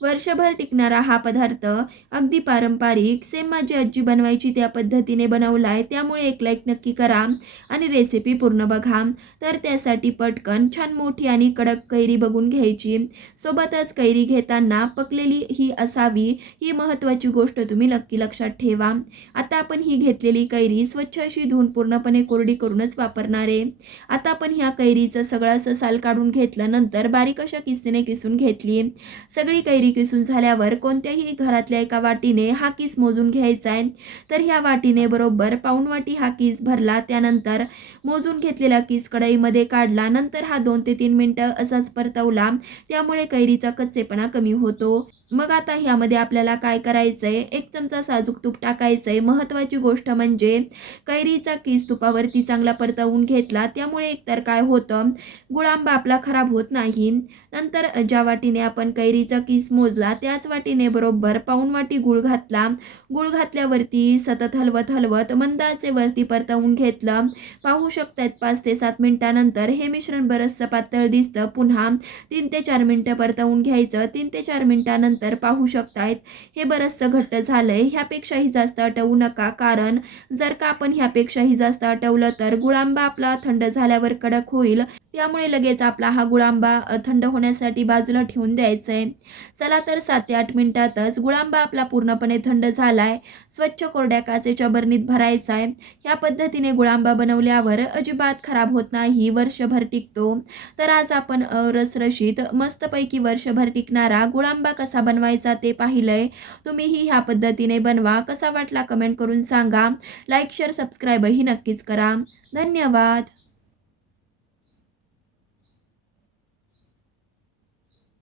वर्षभर टिकणारा हा पदार्थ अगदी पारंपरिक सेम माझी आजी बनवायची त्या पद्धतीने बनवलाय, त्यामुळे एक लाईक नक्की करा आणि रेसिपी पूर्ण बघा. तर त्यासाठी पटकन छान मोठी आणि कडक कैरी बघून घ्यायची. सोबतच कैरी घेताना पकलेली ही असावी, ही महत्त्वाची गोष्ट तुम्ही नक्की लक्षात ठेवा. आता आपण ही घेतलेली कैरी स्वच्छ अशी धुवून पूर्णपणे कोरडी करूनच वापरणार आहे. आता आपण ह्या कैरीचं सगळं असं साल काढून घेतल्यानंतर बारीक अशा किसणीने किसून घेतली. सगळी कैरी किसून झाल्यावर कोणत्याही घरातल्या एका वाटीने हा किस मोजून घ्यायचा आहे. तर ह्या वाटीने बरोबर पाऊण वाटी हा किस भरला. त्यानंतर मोजून घेतलेला किस कढईमध्ये काढला. नंतर हा 2 ते 3 मिनिटं असाच परतवला. त्यामुळे कैरीचा कच्चेपणा कमी होतो. मग आता ह्यामध्ये आपल्याला काय करायचंय, 1 चमचा साजूक तूप टाकायचंय. महत्त्वाची गोष्ट म्हणजे कैरीचा किस तुपावरती चांगला परतवून घेतला, त्यामुळे एकतर काय होतं, गुळांबा आपला खराब होत नाही. नंतर ज्या वाटीने आपण कैरीचा किस मोजला त्याच वाटीने बरोबर पाऊण वाटी गूळ घातला. गूळ घातल्यावरती सतत हलवत हलवत मंद आचेवरती परतवून घेतलं. पाहू शकतात 5 ते 7 मिनिटानंतर हे मिश्रण बरंचसं पातळ दिसतं. पुन्हा 3 ते 4 मिनिटं परतवून घ्यायचं. 3 ते 4 मिनिटानंतर पाहू शकतायत हे बरंचसं घट्ट झालंय. ह्यापेक्षाही जास्त आटवू नका, कारण जर का आपण ह्यापेक्षाही जास्त आटवलं तर गुळांबा आपला थंड झाल्यावर कडक होईल. त्यामुळे लगेच आपला हा गुळांबा थंड होण्यासाठी बाजूला ठेवून द्यायचा आहे. चला तर 7 ते 8 मिनिटातच गुळांबा आपला पूर्णपणे थंड झालाय. स्वच्छ कोरड्या काचेच्या बरणीत भरायचा आहे. ह्या पद्धतीने गुळांबा बनवल्यावर अजिबात खराब होत नाही, वर्षभर टिकतो. तर आज आपण रसरशीत मस्तपैकी वर्षभर टिकणारा गुळांबा कसा बनवायचा ते पाहिलंय. तुम्हीही ह्या पद्धतीने बनवा. कसा वाटला कमेंट करून सांगा. लाईक, शेअर, सबस्क्राईबही नक्कीच करा. धन्यवाद.